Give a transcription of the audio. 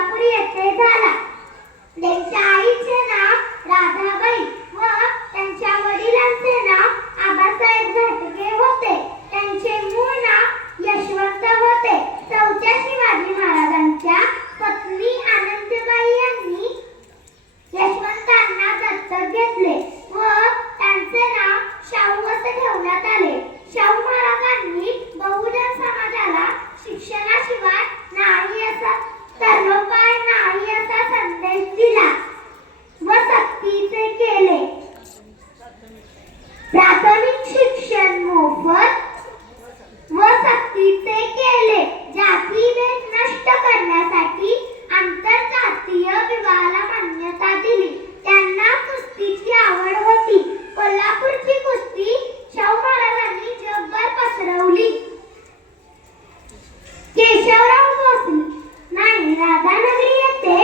कोल्हापूर येथे झाला. केशवराव सोसले नाही राधानगरी येथे